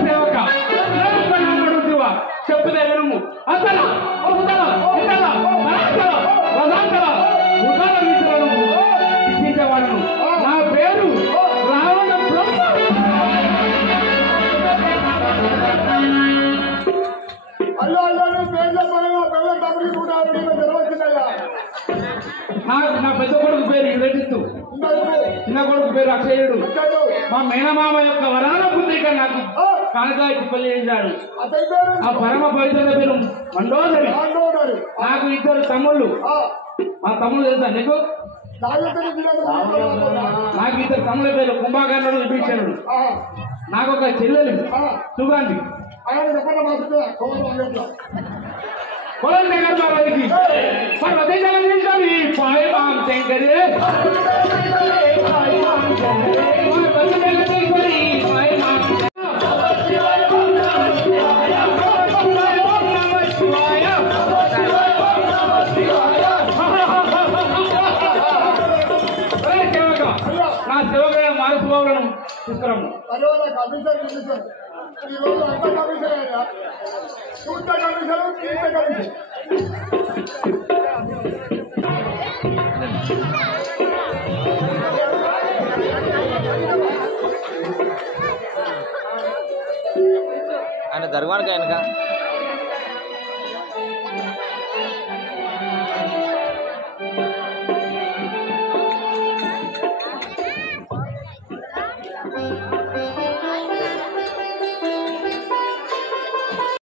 సేవక చెప్పుదే వినుము అసలు శిక్షించేవాడను నా పేరు రావణ అల్లు అల్లు పేర్ల పిల్లల తమ్ముడి కూడా జరగవచ్చునయ్యా. నా పెద్ద కొడుకు పేరు రెడ్డిస్తూ చిన్న కొడుకు పేరు అక్షయుడు మా మేనమామ యొక్క వరాల పుత్రిక నాకు కానకాయకి పెళ్లి చేశాడు. ఆ పరమ పవిత్ర పేరు మండోదరి. నాకు ఇద్దరు తమ్ముళ్ళు. మా తమ్ముడు తెలుసా నీకు? నాకు ఇద్దరు తమ్ముళ్ళ పేరు కుంభకర్ణుడు విభీషణుడు. నాకు ఒక చెల్లెలు సుగాంధి. పొలం దగ్గర పార్వతికి పార్వతి జగదీశ్వరి పాయమాం శంకరి జగదీశ్వరి పాయమాం నా సేవక మానసబాబులను తీసుకురాము. ఈరోజు అంత కమిషన్ అయినా చూత కమిషన్ కీర్త కమిషన్ ఆయన జరగడానికి ఆయనక